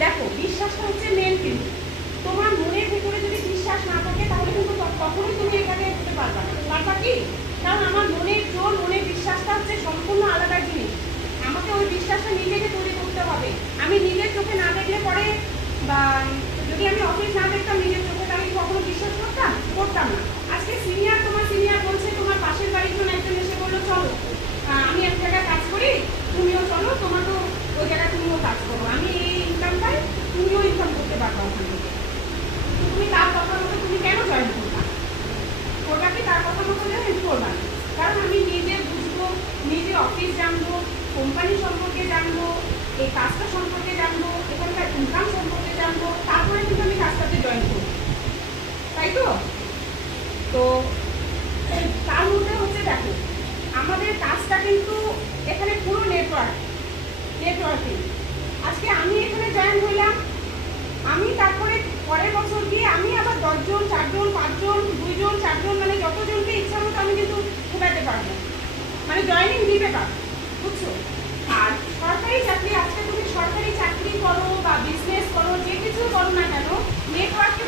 দেখো বিশ্বাসটা হচ্ছে মেন, কিন্তু তোমার মনের ভিতরে যদি বিশ্বাস না থাকে তাহলে কিন্তু কখনোই তুমি এখানে করতে পারবা না। পারবা কি? কারণ আমার মনের জোর, মনের বিশ্বাসটা হচ্ছে সম্পূর্ণ আলাদা জিনিস। আমাকে ওই বিশ্বাসটা নিজেকে তৈরি করতে হবে। আমি নিজের চোখে না দেখলে পরে, বা যদি আমি অফিস না দেখতাম নিজের চোখে, তাহলে কখনো বিশ্বাস করতাম না। আজকে তোমার সিনিয়র বলছে, তোমার পাশের বাড়ির জন্য একজন এসে বললো চলো আমি এক জায়গায় কাজ করি, তুমিও চলো, তোমার তো ওই জায়গায় তুমিও কাজ করো, আমি এই ইনকাম পাই, তুমিও ইনকাম করতে পারবো ওখান থেকে। তুমি তার কথা মতো তুমি কেন জয়েন করবা? করবা কি তার কথা মতো জয়েন করবা? কারণ আমি নিজে বুঝবো, নিজে অফিস জানবো, কোম্পানি সম্পর্কে জানবো, এই কাজটা সম্পর্কে জানবো, এখানকার ইনকাম সম্পর্কে জানবো, তারপরে কিন্তু আমি কাজটাতে জয়েন করবো, তাই তো? তো তার মধ্যে হচ্ছে দেখো আমাদের কাজটা কিন্তু এখানে পুরো নেটওয়ার্কিং। আজকে আমি এখানে জয়েন হইলাম, আমি তারপরে পরের বছর গিয়ে আমি আবার 10 জন, 4 জন, 5 জন, 2 জন, 4 জন, মানে যতজনকে ইচ্ছা মতো আমি কিন্তু ঢোকাতে পারবো, মানে জয়েনিং দিতে পারবো, বুঝছো? আর সরকারি চাকরি, আজকে তুমি সরকারি চাকরি করো বা বিজনেস করো, যে কিছু করো না কেন, নেটওয়ার্কে